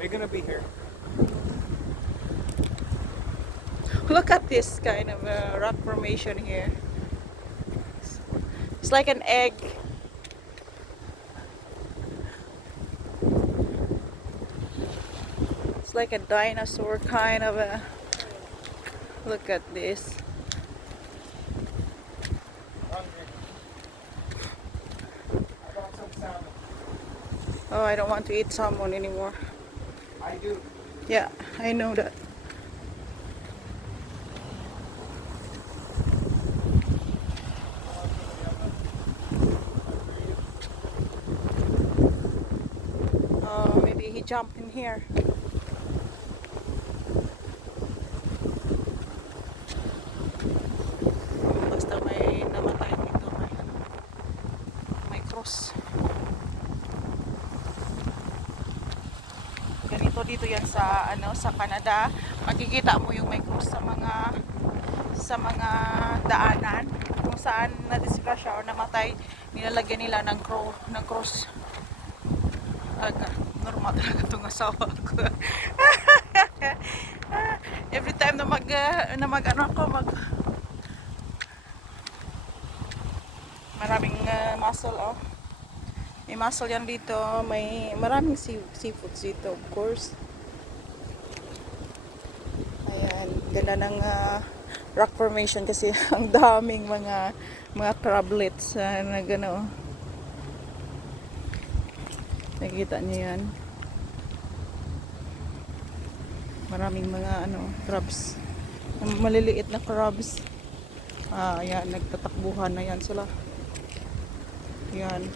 They're gonna be here. Look at this kind of rock formation here. It's like an egg. It's like a dinosaur kind of a. Look at this. Hungry. I got some salmon. Oh, I don't want to eat salmon anymore. I do. Yeah, I know that. Oh, maybe he jumped in here. Basta may namatay dito, may cross. Ganito dito yan sa sa Canada. Makikita mo yung may cross sa mga daanan kung saan na-disgrasya o namatay, nilalagyan nila ng cross. Normal talaga itong asawa ko. Every time na maraming muscle, oh. May muscle yan dito, may maraming seafoods dito, of course. Ayan, ganda ng rock formation kasi ang daming mga crablets na gano. Nakikita niyo yan. Maraming mga crabs. Maliliit na crabs. Ayan, nagtatakbuhan na yan sila. Ayan.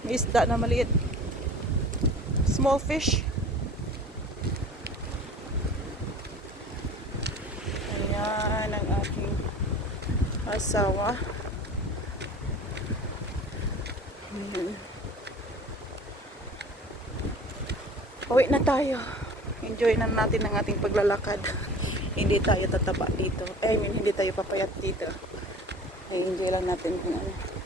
May isda na maliit. Small fish. Ayan ang aking asawa. Ayan. Uwi na tayo. Enjoy na natin ang ating paglalakad. Hindi tayo tataba dito. I mean, hindi tayo papayat dito. Ay, enjoy lang natin kung ano.